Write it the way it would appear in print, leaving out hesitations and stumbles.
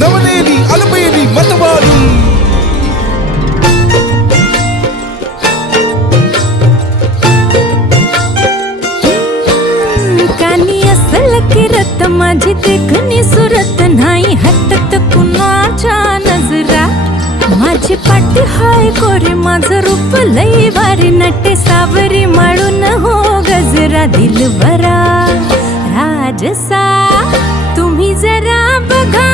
नवलेली अलबेली मतवाली कानी असल किरत माझी देखणी सुरत नाही हटत कुणाच्या नजरा माझी पाठी हाय गोरी माझं रूप लई भारी नटे सावरी माळून हो गजरा दिलबरा राजसा तुम्ही जरा बघा